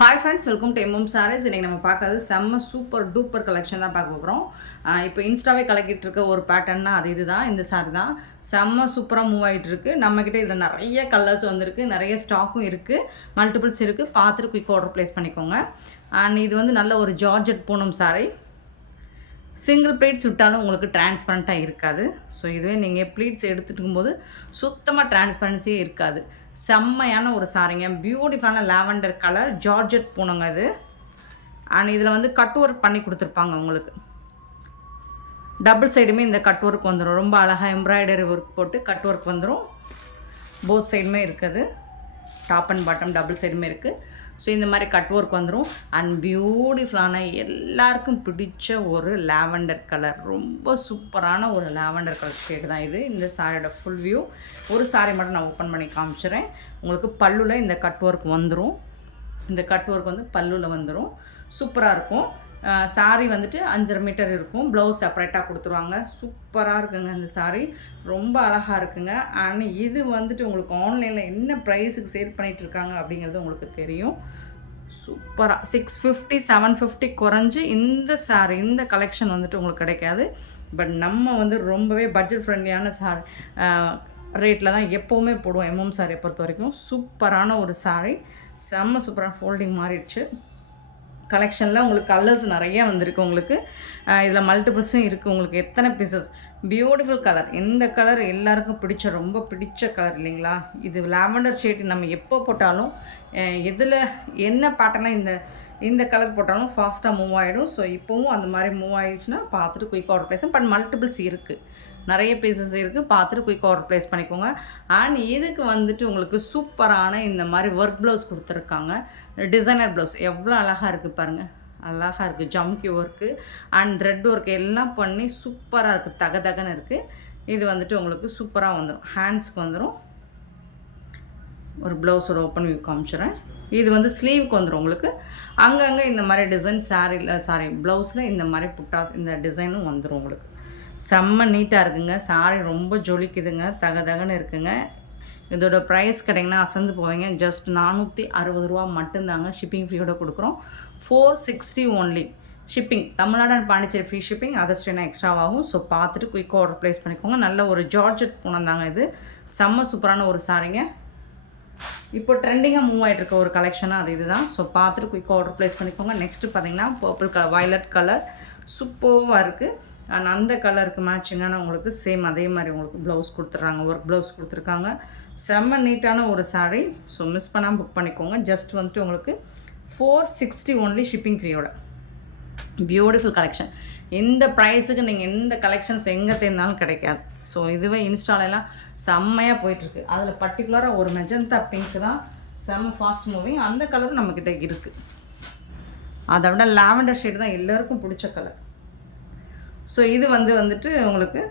Hi friends, welcome to MM sarees. இன்றைக்கி நம்ம பார்க்காது செம்ம சூப்பர் டூப்பர் கலெக்ஷன் தான் பார்க்க போகிறோம். இப்போ இன்ஸ்டாவே கலக்கிட்டு இருக்க ஒரு பேட்டர்ன்னா அது இதுதான், இந்த சாரி தான். செம்ம சூப்பராக மூவ் ஆகிட்டு இருக்கு. நம்மக்கிட்ட இதில் நிறைய கலர்ஸ் வந்திருக்கு, நிறைய ஸ்டாக்கும் இருக்குது, மல்டிபிள்ஸ் இருக்குது. பார்த்துட்டு குயிக் ஆர்டர் ப்ளேஸ் பண்ணிக்கோங்க. அண்ட் இது வந்து நல்ல ஒரு georgette Poonam sorry. Single pleats விட்டாலும் உங்களுக்கு டிரான்ஸ்பரண்ட்டாக இருக்காது. ஸோ இதுவே நீங்கள் ப்ளீட்ஸ் எடுத்துகிட்டு போது சுத்தமாக டிரான்ஸ்பரன்சியே இருக்காது. செம்மையான ஒரு சாரிங்க, பியூட்டிஃபுல்லான லாவெண்டர் கலர் ஜார்ஜெட் பூனங்க இது. அண்ட் இதில் வந்து கட் ஒர்க் பண்ணி கொடுத்துருப்பாங்க உங்களுக்கு. டபுள் சைடுமே இந்த கட் ஒர்க் வந்துடும். ரொம்ப அழகாக எம்ப்ராய்டரி ஒர்க் போட்டு கட் ஒர்க் வந்துடும். போத் சைடுமே இருக்குது, டாப் அண்ட் பாட்டம் டபுள் சைடுமே இருக்குது. ஸோ இந்த மாதிரி கட் ஒர்க் வந்துடும். அண்ட் பியூட்டிஃபுல்லான எல்லாருக்கும் பிடிச்ச ஒரு லாவெண்டர் கலர், ரொம்ப சூப்பரான ஒரு லாவெண்டர் கலர் ஷேடு தான் இது. இந்த சாரியோட ஃபுல் வியூ ஒரு சாரி மட்டும் நான் ஓப்பன் பண்ணி காமிச்சிடுறேன். உங்களுக்கு பல்லுவில் இந்த கட் ஒர்க் வந்துடும். இந்த கட் ஒர்க் வந்து பல்லுவில் வந்துடும், சூப்பராக இருக்கும். சாரீ வந்துட்டு 5.5 மீட்டர் இருக்கும். ப்ளவுஸ் செப்பரேட்டாக கொடுத்துருவாங்க. சூப்பராக இருக்குங்க இந்த சாரீ, ரொம்ப அழகாக இருக்குங்க. அண்ட் இது வந்துட்டு உங்களுக்கு ஆன்லைனில் என்ன ப்ரைஸுக்கு சேல் பண்ணிகிட்ருக்காங்க அப்படிங்கிறது உங்களுக்கு தெரியும். சூப்பராக 650 750 குறைஞ்சி இந்த சாரீ இந்த கலெக்ஷன் வந்துட்டு உங்களுக்கு கிடைக்காது. பட் நம்ம வந்து ரொம்பவே பட்ஜெட் ஃப்ரெண்ட்லியான சாரீ ரேட்டில் தான் எப்போவுமே போடுவோம் எம்எம் சாரியை பொறுத்த வரைக்கும். சூப்பரான ஒரு சாரீ, செம்ம சூப்பரான ஃபோல்டிங் மாறிடுச்சு. கலெக்ஷனில் உங்களுக்கு கலர்ஸ் நிறைய வந்திருக்கு. உங்களுக்கு இதில் மல்டிபிள்ஸும் இருக்குது. உங்களுக்கு எத்தனை பீசஸ், பியூட்டிஃபுல் கலர். இந்த கலர் எல்லாருக்கும் பிடிச்ச ரொம்ப பிடிச்ச கலர் இல்லைங்களா? இது லாவெண்டர் ஷேட் நம்ம எப்போ போட்டாலும் எதில் என்ன பேட்டர்னில் இந்த கலர் போட்டாலும் ஃபாஸ்ட்டாக மூவ் ஆகிடும். ஸோ இப்போவும் அந்த மாதிரி மூவ் ஆகிடுச்சுன்னா பார்த்துட்டு quick order place. But multiples இருக்குது, நிறைய பீசஸ் இருக்குது, பார்த்துட்டு குயிக் ஆர்டர் ப்ளேஸ் பண்ணிக்கோங்க. அண்ட் இதுக்கு வந்துட்டு உங்களுக்கு சூப்பரான இந்த மாதிரி ஒர்க் ப்ளவுஸ் கொடுத்துருக்காங்க. டிசைனர் ப்ளவுஸ் எவ்வளோ அழகாக இருக்குது பாருங்கள், அழகாக இருக்குது. Jamki work and thread work எல்லாம் பண்ணி சூப்பராக இருக்குது, தகன்னு இருக்குது. இது வந்துட்டு உங்களுக்கு சூப்பராக வந்துடும். ஹேண்ட்ஸ்க்கு வந்துடும். ஒரு ப்ளவுஸோட ஓப்பன் வியூ காமிச்சிடுறேன். இது வந்து ஸ்லீவுக்கு வந்துடும் உங்களுக்கு. அங்கங்கே இந்த மாதிரி டிசைன் ப்ளவுஸில் இந்த மாதிரி புட்டாஸ் இந்த டிசைனும் வந்துடும் உங்களுக்கு. செம்ம நீட்டாக இருக்குங்க சாரீ, ரொம்ப ஜொலிக்குதுங்க, தகன்னு இருக்குங்க. இதோட ப்ரைஸ் கிடைங்கன்னா அசந்து போவீங்க. ஜஸ்ட் 460 ரூபா மட்டும்தாங்க. ஷிப்பிங் ஃப்ரீயோட கொடுக்குறோம். 460 only shipping. Tamil Nadu and Pondicherry free shipping, அதர்ஸ்டேனா எக்ஸ்ட்ராவாகும். ஸோ பார்த்துட்டு குயிக் ஆர்டர் ப்ளேஸ் பண்ணிக்கோங்க. நல்ல ஒரு ஜார்ஜெட் பூனம் தாங்க இது. செம்ம சூப்பரான ஒரு சாரீங்க. இப்போ ட்ரெண்டிங்காக மூவ் ஆகிட்டு இருக்க ஒரு கலெக்ஷனாக அது இதுதான். ஸோ பார்த்துட்டு குயிக் ஆர்டர் ப்ளேஸ் பண்ணிக்கோங்க. நெக்ஸ்ட்டு பார்த்தீங்கன்னா பர்பிள் கலர், வயலட் கலர் சூப்பராக இருக்குது. அண்ட் அந்த கலருக்கு மேட்சிங்கான உங்களுக்கு சேம் அதே மாதிரி உங்களுக்கு ப்ளவுஸ் கொடுத்துட்றாங்க, ஒர்க் ப்ளவுஸ் கொடுத்துருக்காங்க. செம்ம நீட்டான ஒரு சாரீ. ஸோ மிஸ் பண்ணாமல் புக் பண்ணிக்கோங்க. ஜஸ்ட் வந்துட்டு உங்களுக்கு 460 ஒன்லி ஷிப்பிங் ஃப்ரீயோட. Beautiful collection. இந்த ப்ரைஸுக்கு நீங்கள் எந்த கலெக்ஷன்ஸ் எங்கே தேடினாலும் கிடைக்காது. ஸோ இதுவே இன்ஸ்டாலெல்லாம் செம்மையாக போயிட்டுருக்கு. அதில் பர்டிகுலராக ஒரு மெஜந்தா பிங்க் தான் செம்ம ஃபாஸ்ட் மூவிங். அந்த கலரும் நம்மக்கிட்ட இருக்குது. அதை விட லாவெண்டர் ஷேடு தான் எல்லாருக்கும் பிடிச்ச கலர். ஸோ இது வந்துட்டு உங்களுக்கு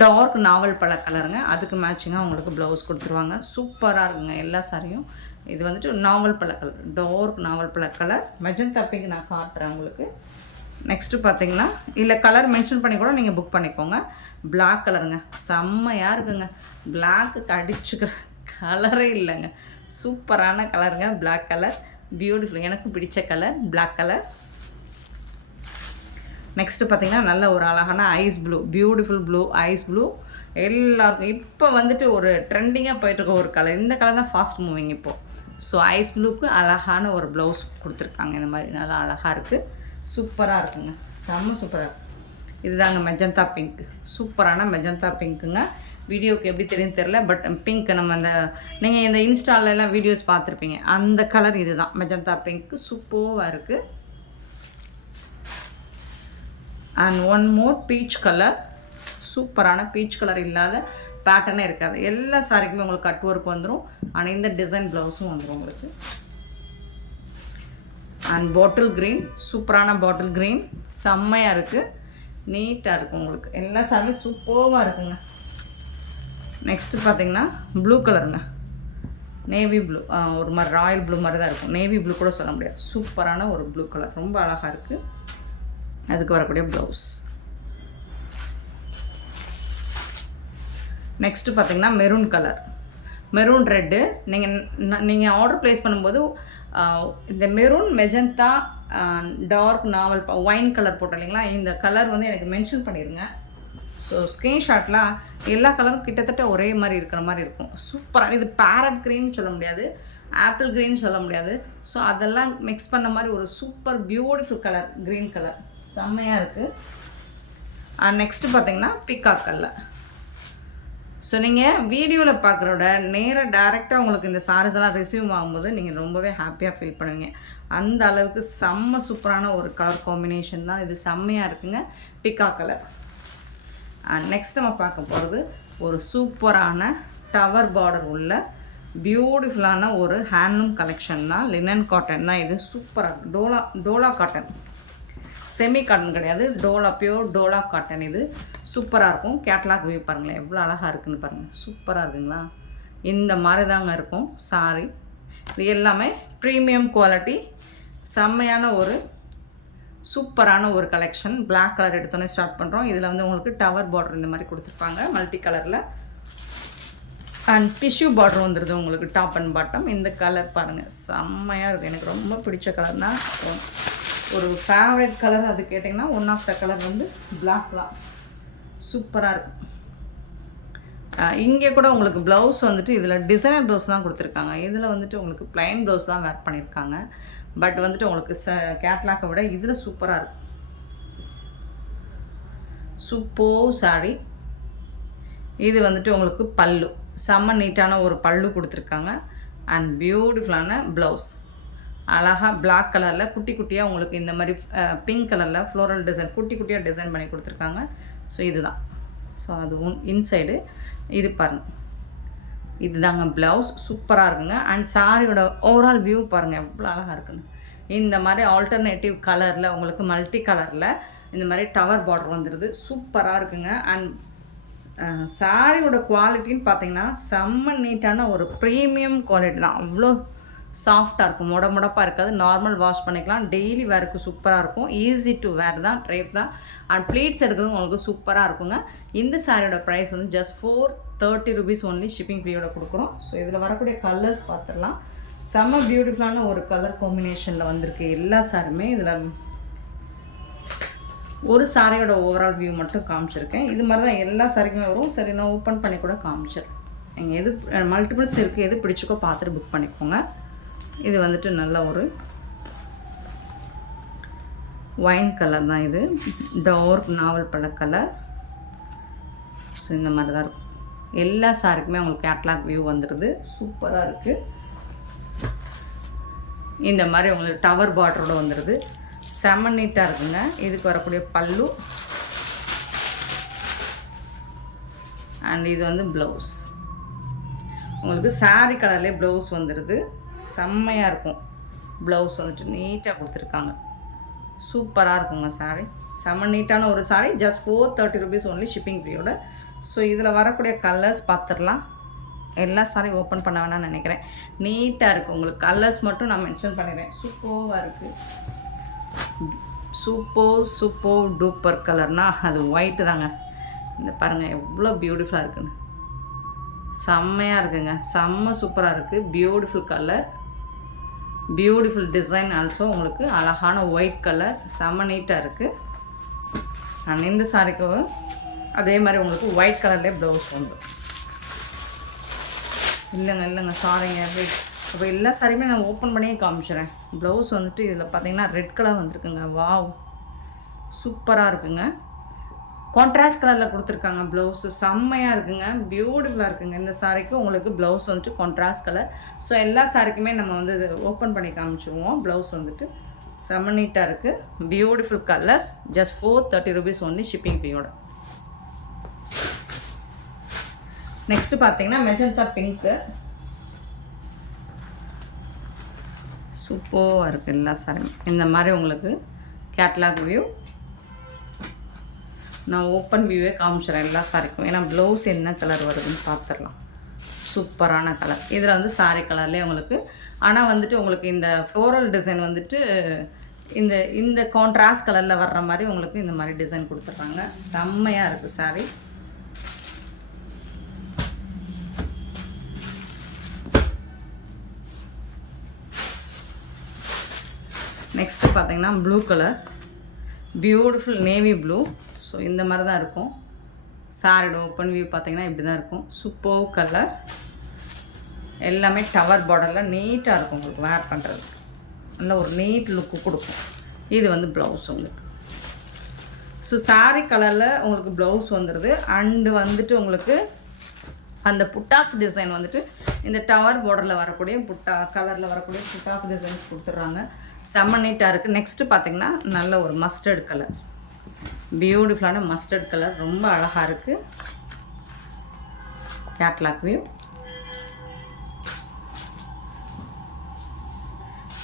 டார்க் நாவல் பழ கலருங்க. அதுக்கு மேட்சிங்காக உங்களுக்கு ப்ளவுஸ் கொடுத்துருவாங்க. சூப்பராக இருக்குங்க எல்லா சாரியும். இது வந்துட்டு நாவல் பழ கலர், டார்க் நாவல் பழ கலர். மெஜந்தா பிங்க் நான் காட்டுறேன் உங்களுக்கு. நெக்ஸ்ட்டு பார்த்தீங்கன்னா இல்லை கலர் மென்ஷன் பண்ணி கூட நீங்கள் புக் பண்ணிக்கோங்க. பிளாக் கலருங்க, செம்மையாக இருக்குங்க. பிளாக்கு அடிச்சுக்கிற கலரே இல்லைங்க, சூப்பரான கலருங்க. பிளாக் கலர் பியூட்டிஃபுல், எனக்கு பிடிச்ச கலர் பிளாக் கலர். நெக்ஸ்ட்டு பார்த்திங்கன்னா நல்ல ஒரு அழகான ice blue, beautiful blue, ice blue. எல்லாருக்கும் இப்போ வந்துட்டு ஒரு ட்ரெண்டிங்காக போயிட்டுருக்க ஒரு கலர். இந்த கலர் தான் ஃபாஸ்ட் மூவிங் இப்போது. ஸோ ஐஸ் ப்ளூக்கு அழகான ஒரு ப்ளவுஸ் கொடுத்துருக்காங்க. இந்த மாதிரி நல்லா அழகாக இருக்குது, சூப்பராக இருக்குங்க, செம்ம சூப்பராக இருக்குது. இதுதாங்க மெஜந்தா பிங்க், சூப்பரான மெஜந்தா பிங்க்குங்க. வீடியோவுக்கு எப்படி தெரியும் தெரில, பட் பிங்க் நம்ம அந்த நீங்கள் இந்த இன்ஸ்டாலெலாம் வீடியோஸ் பார்த்துருப்பீங்க, அந்த கலர் இது தான் மெஜந்தா பிங்க்கு. சூப்பராக இருக்குது. And one more peach colour, சூப்பரான பீச் கலர் இல்லாத பேட்டர்னே இருக்காது. எல்லா சாரிக்குமே உங்களுக்கு கட் ஒர்க் வந்துடும். ஆனால் இந்த டிசைன் ப்ளவுஸும் வந்துடும் உங்களுக்கு. அண்ட் பாட்டில் க்ரீன், சூப்பரான பாட்டில் க்ரீன், செம்மையாக இருக்குது, நீட்டாக இருக்கும் உங்களுக்கு. எல்லா சாரியுமே சூப்பராக இருக்குங்க. நெக்ஸ்ட்டு பார்த்தீங்கன்னா ப்ளூ கலருங்க, நேவி ப்ளூ, ஒரு மாதிரி ராயல் ப்ளூ மாதிரி தான் இருக்கும். நேவி ப்ளூ கூட சொல்ல முடியாது, சூப்பரான ஒரு ப்ளூ கலர், ரொம்ப அழகாக இருக்குது. அதுக்கு வரக்கூடிய ப்ளவுஸ். நெக்ஸ்ட்டு பார்த்திங்கன்னா மெரூன் கலர், மெரூன் ரெட்டு. நீங்கள் ஆர்டர் ப்ளேஸ் பண்ணும்போது இந்த மெரூன் மெஜந்தா டார்க் நாவல் ஒயின் கலர் போட்டோம் இல்லைங்களா, இந்த கலர் வந்து எனக்கு மென்ஷன் பண்ணிடுங்க. ஸோ ஸ்க்ரீன்ஷாட்லாம் எல்லா கலரும் கிட்டத்தட்ட ஒரே மாதிரி இருக்கிற மாதிரி இருக்கும். சூப்பராக, இது பேரட் க்ரீன் சொல்ல முடியாது, ஆப்பிள் க்ரீன் சொல்ல முடியாது. ஸோ அதெல்லாம் மிக்ஸ் பண்ண மாதிரி ஒரு super beautiful colour, green colour செம்மையாக இருக்குது. நெக்ஸ்ட்டு பார்த்தீங்கன்னா பிகாக் கலர். ஸோ நீங்கள் வீடியோவில் பார்க்குறோட நேராக டேரெக்டாக உங்களுக்கு இந்த சாரீஸ் எல்லாம் ரிசீவ் ஆகும்போது நீங்கள் ரொம்பவே ஹாப்பியாக ஃபீல் பண்ணுவீங்க. அந்த அளவுக்கு செம்ம சூப்பரான ஒரு கலர் காம்பினேஷன் தான் இது. செம்மையாக இருக்குங்க பிகாக் கலர். நெக்ஸ்ட் நம்ம பார்க்க போகிறது ஒரு சூப்பரான டவர் பார்டர் உள்ள பியூட்டிஃபுல்லான ஒரு ஹேண்ட்லூம் கலெக்ஷன் தான். லினன் காட்டன் தான் இது. சூப்பராக டோலா காட்டன், செமி காட்டன் கிடையாது, பியூர் டோலா காட்டன். இது சூப்பராக இருக்கும். கேட்லாக் வியூ பாருங்களேன், எவ்வளோ அழகாக இருக்குன்னு பாருங்கள். சூப்பராக இருக்குங்களா? இந்த மாதிரி தாங்க இருக்கும் சாரி. இது எல்லாமே ப்ரீமியம் குவாலிட்டி, செம்மையான ஒரு சூப்பரான ஒரு கலெக்ஷன். பிளாக் கலர் எடுத்தோன்னே ஸ்டார்ட் பண்ணுறோம். இதில் வந்து உங்களுக்கு டவர் பார்டர் இந்த மாதிரி கொடுத்துருப்பாங்க மல்டி கலரில். அண்ட் டிஷ்யூ பார்டர் வந்துடுது உங்களுக்கு டாப் அண்ட் பாட்டம். இந்த கலர் பாருங்கள், செம்மையாக இருக்குது. எனக்கு ரொம்ப பிடிச்ச கலர்னால் ஒரு ஃபேவரட் கலர் அது கேட்டிங்கன்னா ஒன் ஆஃப் த கலர் வந்து பிளாக்லாம் சூப்பராக இருக்கும். இங்கே கூட உங்களுக்கு ப்ளவுஸ் வந்துட்டு இதில் டிசைனர் ப்ளவுஸ் தான் கொடுத்துருக்காங்க. இதில் வந்துட்டு உங்களுக்கு ப்ளைன் ப்ளவுஸ் தான் வேர் பண்ணியிருக்காங்க. பட் வந்துட்டு உங்களுக்கு கேட்லாக்கை விட இதில் சூப்பராக இருக்கும். Super sorry. இது வந்துட்டு உங்களுக்கு பல்லு, செம்ம நீட்டான ஒரு பல்லு கொடுத்துருக்காங்க. அண்ட் பியூட்டிஃபுல்லான ப்ளவுஸ், அழகாக பிளாக் கலரில் குட்டி குட்டியாக உங்களுக்கு இந்த மாதிரி பிங்க் கலரில் ஃப்ளோரல் டிசைன் குட்டி குட்டியாக டிசைன் பண்ணி கொடுத்துருக்காங்க. ஸோ இதுதான். ஸோ அதுவும் இன்சைடு இது பாருங்கள், இதுதாங்க ப்ளவுஸ். சூப்பராக இருக்குங்க. அண்ட் சாரியோட ஓவரால் வியூ பாருங்கள் எவ்வளோ அழகாக இருக்குன்னு. இந்த மாதிரி ஆல்டர்னேட்டிவ் கலரில் உங்களுக்கு மல்டி கலரில் இந்த மாதிரி டவர் பார்டர் வந்துடுது. சூப்பராக இருக்குங்க. அண்ட் சாரியோட குவாலிட்டின்னு பார்த்தீங்கன்னா செம்ம நீட்டான ஒரு ப்ரீமியம் குவாலிட்டி தான். அவ்வளோ சாஃப்டாக இருக்கும், முடப்பாக இருக்காது. நார்மல் வாஷ் பண்ணிக்கலாம், டெய்லி வேருக்கு சூப்பராக இருக்கும். ஈஸி டு வேர் தான், ட்ரேப் தான். அண்ட் ப்ளீட்ஸ் எடுக்கிறது உங்களுக்கு சூப்பராக இருக்குங்க. இந்த சாரியோட ப்ரைஸ் வந்து ஜஸ்ட் 430 rupees ஒன்லி, ஷிப்பிங் ஃப்ரீயோட கொடுக்குறோம். ஸோ இதில் வரக்கூடிய கலர்ஸ் பார்த்துடலாம். செம்ம பியூட்டிஃபுல்லான ஒரு கலர் காம்பினேஷனில் வந்திருக்கு எல்லா சாரியுமே. இதில் ஒரு சாரியோட ஓவரால் வியூ மட்டும் காமிச்சிருக்கேன். இது மாதிரி தான் எல்லா சாரிக்குமே வரும். சரி, நான் ஓப்பன் பண்ணி கூட காமிச்சிடுறேன். நீங்கள் எது மல்டிபிள்ஸ் இருக்குது, எது பிடிச்சிக்கோ பார்த்துட்டு புக் பண்ணிக்கோங்க. இது வந்துட்டு நல்ல ஒரு ஒயின் கலர் தான். இது டார்க் நாவல் பழ கலர். ஸோ இந்த மாதிரி தான் இருக்கும். எல்லா சாரிக்குமே உங்களுக்கு கேட்லாக் வியூ வந்துடுது. சூப்பராக இருக்குது. இந்த மாதிரி உங்களுக்கு டவர் பார்டரோட வந்துடுது. செம்ம நீட்டாக இருக்குங்க. இதுக்கு வரக்கூடிய பல்லு அண்ட் இது வந்து ப்ளவுஸ். உங்களுக்கு சாரி கலர்லேயே ப்ளவுஸ் வந்துடுது. செம்மையாக இருக்கும். ப்ளவுஸ் வந்துட்டு நீட்டாக கொடுத்துருக்காங்க. சூப்பராக இருக்குங்க சாரி. செம்ம நீட்டான ஒரு sari. Just 430 rupees only, shipping ஃப்ரீயோட. ஸோ இதில் வரக்கூடிய கலர்ஸ் பார்த்துடலாம். எல்லா சாரியும் ஓப்பன் பண்ண வேணாம்னு நினைக்கிறேன். நீட்டாக இருக்குது. உங்களுக்கு கலர்ஸ் மட்டும் நான் மென்ஷன் பண்ணிடுறேன். சூப்பராக இருக்குது. சூப்பர் டூப்பர் கலர்னால் அது ஒயிட்டு தாங்க. இந்த பாருங்கள் எவ்வளோ பியூட்டிஃபுல்லாக இருக்குன்னு. செம்மையாக இருக்குங்க. செம்ம சூப்பராக இருக்குது. Beautiful colour, beautiful design. Also உங்களுக்கு அழகான ஒயிட் கலர், செம்ம நீட்டாக இருக்குது. அண்ட் இந்த சாரிக்கு அதே மாதிரி உங்களுக்கு ஒயிட் கலர்லேயே ப்ளவுஸ் வந்து இல்லைங்க சாரிங்க. இப்போ எல்லா சாரியுமே நான் ஓப்பன் பண்ணியே காமிச்சிடுறேன். ப்ளவுஸ் வந்துட்டு இதில் பார்த்தீங்கன்னா ரெட் கலர் வந்துருக்குங்க. வாவ், சூப்பராக இருக்குங்க. கான்ட்ராஸ்ட் கலரில் கொடுத்துருக்காங்க ப்ளவுஸு. செம்மையாக இருக்குங்க, பியூட்டிஃபுல்லாக இருக்குங்க. இந்த சாரிக்கு உங்களுக்கு ப்ளவுஸ் வந்துட்டு கான்ட்ராஸ்ட் கலர். ஸோ எல்லா சாரிக்குமே நம்ம வந்து இது ஓப்பன் பண்ணி காமிச்சிடுவோம். ப்ளவுஸ் வந்துட்டு செம்ம நீட்டாக இருக்குது. Beautiful colours. Just 430 rupees only, shipping ஃப்ரீயோட. நெக்ஸ்ட்டு பார்த்தீங்கன்னா மெஜந்தா பிங்க்கு. சூப்பராக இருக்குது எல்லா சாரியும். இந்த மாதிரி உங்களுக்கு கேட்லாக் வியூ நான் ஓப்பன் வியூவே காமிச்சிடறேன் எல்லா சாரிக்கும். ஏன்னா ப்ளவுஸ் என்ன கலர் வருதுன்னு பார்த்துடலாம். சூப்பரான கலர். இதில் வந்து சாரி கலர்லேயே உங்களுக்கு, ஆனால் வந்துட்டு உங்களுக்கு இந்த ஃப்ளோரல் டிசைன் வந்துட்டு இந்த கான்ட்ராஸ்ட் கலரில் வர்ற மாதிரி உங்களுக்கு இந்த மாதிரி டிசைன் கொடுத்துட்றாங்க. செம்மையாக இருக்குது சாரி. நெக்ஸ்ட்டு பார்த்தீங்கன்னா blue colour, beautiful navy blue. So இந்த மாதிரி தான் இருக்கும். சாரியோட ஓப்பன் வியூ பார்த்தீங்கன்னா இப்படி தான் இருக்கும். சூப்பர் கலர், எல்லாமே டவர் பார்டரில் நீட்டாக இருக்கும். உங்களுக்கு வேர் பண்ணுறது நல்ல ஒரு நீட் லுக்கு கொடுக்கும். இது வந்து ப்ளவுஸ் உங்களுக்கு. ஸோ சாரீ கலரில் உங்களுக்கு ப்ளவுஸ் வந்துடுது. அண்டு வந்துட்டு உங்களுக்கு அந்த புட்டாஸ் டிசைன் வந்துட்டு இந்த டவர் பார்டரில் வரக்கூடிய கலரில் வரக்கூடிய புட்டாஸ் டிசைன்ஸ் கொடுத்துட்றாங்க. செம்ம நீட்டாக இருக்குது. நெக்ஸ்ட்டு பார்த்திங்கன்னா நல்ல ஒரு மஸ்டர்ட் கலர், பியூட்டிஃபுல்லான மஸ்டர்ட் கலர், ரொம்ப அழகாக இருக்குது. Catalogue view.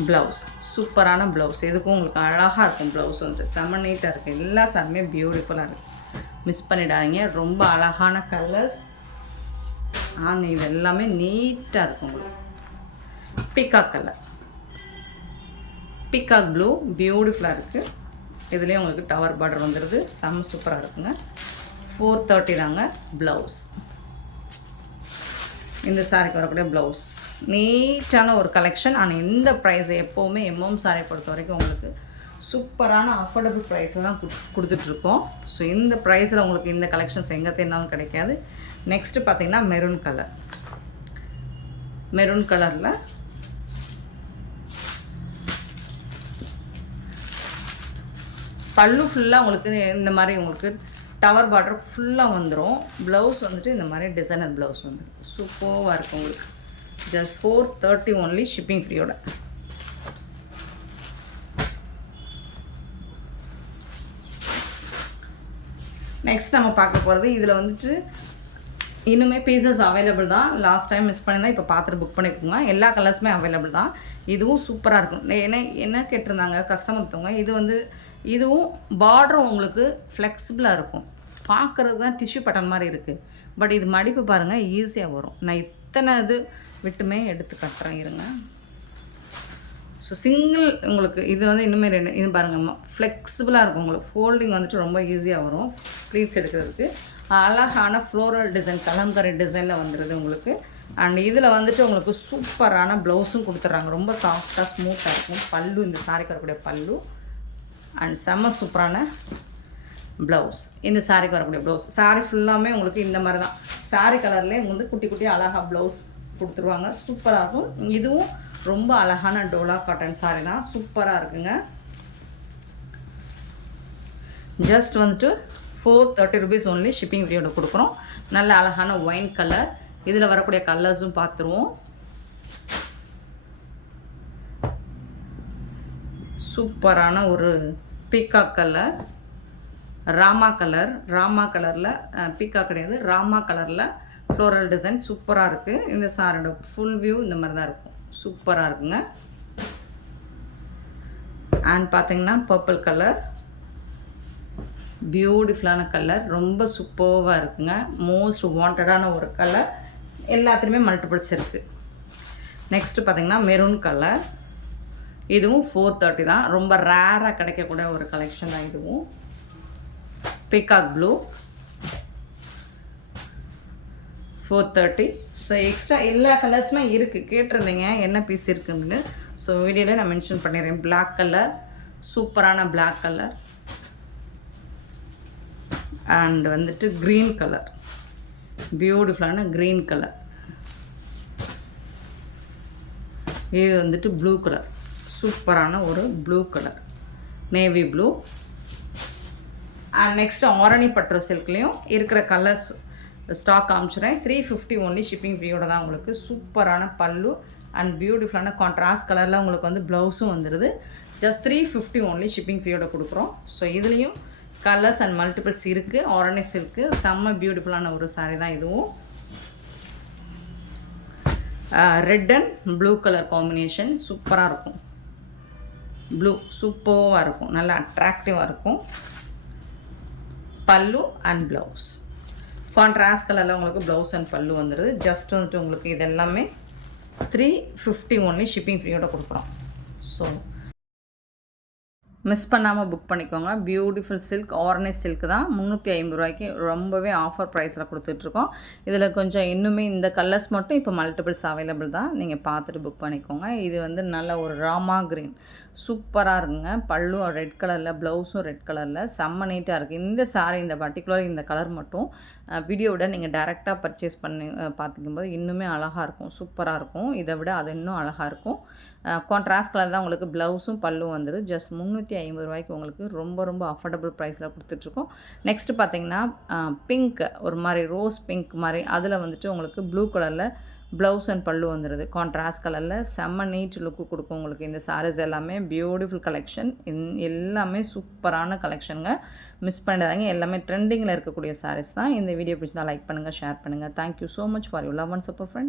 ப்ளவுஸ் சூப்பரான ப்ளவுஸ். இதுக்கும் உங்களுக்கு அழகாக இருக்கும். ப்ளவுஸ் வந்துட்டு செம்ம நீட்டாக இருக்குது. எல்லா சாருமே பியூட்டிஃபுல்லாக இருக்குது. மிஸ் பண்ணிடாதீங்க. ரொம்ப அழகான கலர்ஸ். இது எல்லாமே நீட்டாக இருக்கும் உங்களுக்கு. பீகாக் கலர், பீகாக் ப்ளூ, பியூட்டிஃபுல்லாக இருக்குது. இதுலேயும் உங்களுக்கு டவர் பார்டர் வந்துடுது. செம்ம சூப்பராக இருக்குங்க. 430 தாங்க ப்ளவுஸ். இந்த சாரிக்கு வரக்கூடிய ப்ளவுஸ் நீட்டான ஒரு கலெக்ஷன். ஆனால் இந்த ப்ரைஸ் எப்போவுமே எம்எம் சாரி பொறுத்த வரைக்கும் உங்களுக்கு சூப்பரான அஃபோர்டபுள் ப்ரைஸில் தான் கொடுத்துட்ருக்கோம். ஸோ இந்த ப்ரைஸில் உங்களுக்கு இந்த கலெக்ஷன்ஸ் எங்கே தேடினாலும் கிடைக்காது. நெக்ஸ்ட்டு பார்த்திங்கன்னா மெரூன் கலர், மெரூன் கலரில் பல்லு ஃபுல்லாக உங்களுக்கு இந்த மாதிரி உங்களுக்கு டவர் பார்டர் ஃபுல்லாக வந்துடும். ப்ளவுஸ் வந்துட்டு இந்த மாதிரி டிசைனர் ப்ளவுஸ் வந்துடும். சூப்பராக இருக்கும் உங்களுக்கு. ஜஸ்ட் 430 ஒன்லி, ஷிப்பிங் ஃப்ரீயோட. நெக்ஸ்ட் நம்ம பார்க்க போகிறது, இதில் வந்துட்டு இன்னுமே பீசஸ் அவைலபிள் தான். லாஸ்ட் டைம் மிஸ் பண்ணியிருந்தால் இப்போ பார்த்துட்டு புக் பண்ணிக்கோங்க. எல்லா கலர்ஸுமே அவைலபிள் தான். இதுவும் சூப்பராக இருக்கும். என்ன கேட்டிருந்தாங்க கஸ்டமர் ஒருத்தவங்க, இது வந்து இதுவும் பார்டரும் உங்களுக்கு ஃப்ளெக்சிபிளாக இருக்கும். பார்க்குறது தான் டிஷ்யூ பட்டன் மாதிரி இருக்குது. பட் இது மடிப்பு பாருங்கள் ஈஸியாக வரும். நான் இத்தனை இது விட்டுமே எடுத்து கட்டுறேன் இருங்க. ஸோ சிங்கிள் உங்களுக்கு இது வந்து இன்னுமே இது பாருங்கள் ஃப்ளெக்சிபிளாக இருக்கும். உங்களுக்கு ஃபோல்டிங் வந்துட்டு ரொம்ப ஈஸியாக வரும். ப்ளீட்ஸ் எடுக்கிறதுக்கு அழகான ஃப்ளோரல் டிசைன், கலம்கரி டிசைனில் வந்துடுது உங்களுக்கு. அண்ட் இதில் வந்துட்டு உங்களுக்கு சூப்பரான ப்ளவுஸும் கொடுத்துட்றாங்க. ரொம்ப சாஃப்டாக ஸ்மூத்தாக இருக்கும். பல்லு, இந்த சாரிக்கு வரக்கூடிய பல்லு. அண்ட் செம்ம சூப்பரான ப்ளவுஸ். இந்த சாரிக்கு வரக்கூடிய ப்ளவுஸ். சாரி ஃபுல்லாமே உங்களுக்கு இந்த மாதிரி தான் சாரி கலர்லேயே வந்து குட்டி குட்டி அழகாக ப்ளவுஸ் கொடுத்துருவாங்க. சூப்பராக இருக்கும். இதுவும் ரொம்ப அழகான டோலா காட்டன் சாரி தான். சூப்பராக இருக்குங்க. ஜஸ்ட் வந்துட்டு 430 rupees ஒன்லி, ஷிப்பிங் ஃப்ரீயோட கொடுக்குறோம். நல்ல அழகான ஒயின் கலர். இதில் வரக்கூடிய கலர்ஸும் பார்த்துருவோம். சூப்பரான ஒரு peacock colour, Rama colour, Rama கலரில் பீகாக் கிடையாது, ராமா கலரில் ஃப்ளோரல் டிசைன் சூப்பராக இருக்குது. இந்த சாரோட ஃபுல் வியூ இந்த மாதிரி தான் இருக்கும். சூப்பராக இருக்குங்க. அண்ட் பார்த்திங்கன்னா பர்பிள் கலர், பியூட்டிஃபுல்லான கலர், ரொம்ப சூப்பராக இருக்குங்க. மோஸ்ட் வாண்டடான ஒரு கலர். எல்லாத்துலேயுமே மல்டிபிள்ஸ் இருக்குது. நெக்ஸ்ட்டு பார்த்திங்கன்னா மெரூன் கலர். இதுவும் 430 தான். ரொம்ப ரேராக கிடைக்கக்கூடிய ஒரு கலெக்ஷன் தான் இதுவும். Peacock blue 430. ஸோ எக்ஸ்ட்ரா எல்லா கலர்ஸுமே இருக்குது. கேட்டிருந்தீங்க என்ன பீஸ் இருக்குன்னு. ஸோ வீடியோவில் நான் மென்ஷன் பண்ணிடுறேன். பிளாக் கலர், சூப்பரான பிளாக் கலர். அண்ட் வந்துட்டு க்ரீன் கலர், பியூட்டிஃபுல்லான க்ரீன் கலர். இது வந்துட்டு ப்ளூ கலர், சூப்பரான ஒரு blue colour, navy blue. And next Arani பட்டு சில்க்லேயும் இருக்கிற கலர்ஸ் ஸ்டாக் காமிச்சிடுறேன். 350 ஒன்லி, ஷிப்பிங் ஃப்ரீயோட தான் உங்களுக்கு. சூப்பரான பல்லு அண்ட் பியூட்டிஃபுல்லான கான்ட்ராஸ்ட் கலரில் உங்களுக்கு வந்து ப்ளவுஸும் வந்துடுது. ஜஸ்ட் 350 ஒன்லி, ஷிப்பிங் ஃப்ரீயோட கொடுக்குறோம். ஸோ இதுலேயும் கலர்ஸ் அண்ட் மல்டிபிள்ஸ் இருக்குது. ஆரணி சில்க்கு செம்ம பியூட்டிஃபுல்லான ஒரு சாரீ தான் இதுவும். Red and blue colour combination சூப்பராக இருக்கும். ப்ளூ சூப்பராக இருக்கும், நல்லா அட்ராக்டிவாக இருக்கும். பல்லு அண்ட் ப்ளவுஸ் கான்ட்ராஸ்ட் கலரில் உங்களுக்கு ப்ளவுஸ் அண்ட் பல்லு வந்துடுது. ஜஸ்ட் வந்துட்டு உங்களுக்கு இது எல்லாமே 350 ஒன்லி, ஷிப்பிங் ஃப்ரீயோட கொடுக்குறோம். ஸோ மிஸ் பண்ணாமல் புக் பண்ணிக்கோங்க. பியூட்டிஃபுல் சில்க், ஆர்கனைஸ் சில்க் தான். 350 ரூபாய்க்கு ரொம்பவே ஆஃபர் ப்ரைஸில் கொடுத்துட்ருக்கோம். இதில் கொஞ்சம் இன்னுமே இந்த கலர்ஸ் மட்டும் இப்போ மல்டிபிள்ஸ் அவைலபிள் தான். நீங்கள் பார்த்துட்டு புக் பண்ணிக்கோங்க. இது வந்து நல்ல ஒரு ராமா க்ரீன் சூப்பராக இருக்குங்க. பல்லும் ரெட் கலரில், ப்ளவுஸும் ரெட் கலரில் செம்ம நீட்டாக இருக்குது. இந்த சாரீ இந்த பர்டிகுலர் இந்த கலர் மட்டும் வீடியோவோட நீங்கள் டேரெக்டாக பர்ச்சேஸ் பண்ணி பார்த்துக்கும்போது இன்னுமே அழகாக இருக்கும், சூப்பராக இருக்கும். இதை விட அது இன்னும் அழகாக இருக்கும். கான்ட்ராஸ்ட் கலர் தான் உங்களுக்கு ப்ளவுஸும் பல்லும் வந்துடுது. ஜஸ்ட் 350 ரூபாய்க்கு உங்களுக்கு ரொம்ப ரொம்ப அஃபோர்டபுள் ப்ரைஸில் கொடுத்துட்ருக்கோம். நெக்ஸ்ட்டு பார்த்தீங்கன்னா பிங்க், ஒரு மாதிரி ரோஸ் பிங்க் மாதிரி, அதில் வந்துட்டு உங்களுக்கு ப்ளூ கலரில் ப்ளவுஸ் அண்ட் பல்லு வந்துடுது. கான்ட்ராஸ்ட் கலரில் செம்ம நீட் லுக்கு கொடுக்கும் உங்களுக்கு. இந்த சாரீஸ் எல்லாமே பியூட்டிஃபுல் கலெக்ஷன், எல்லாமே சூப்பரான கலெக்ஷனுங்க. மிஸ் பண்ணிடாதீங்க. எல்லாமே ட்ரெண்டிங்கில் இருக்கக்கூடிய சாரீஸ் தான். இந்த வீடியோ பிடிச்சா லைக் பண்ணுங்கள், ஷேர் பண்ணுங்கள். Thank you so much for you love and support friend.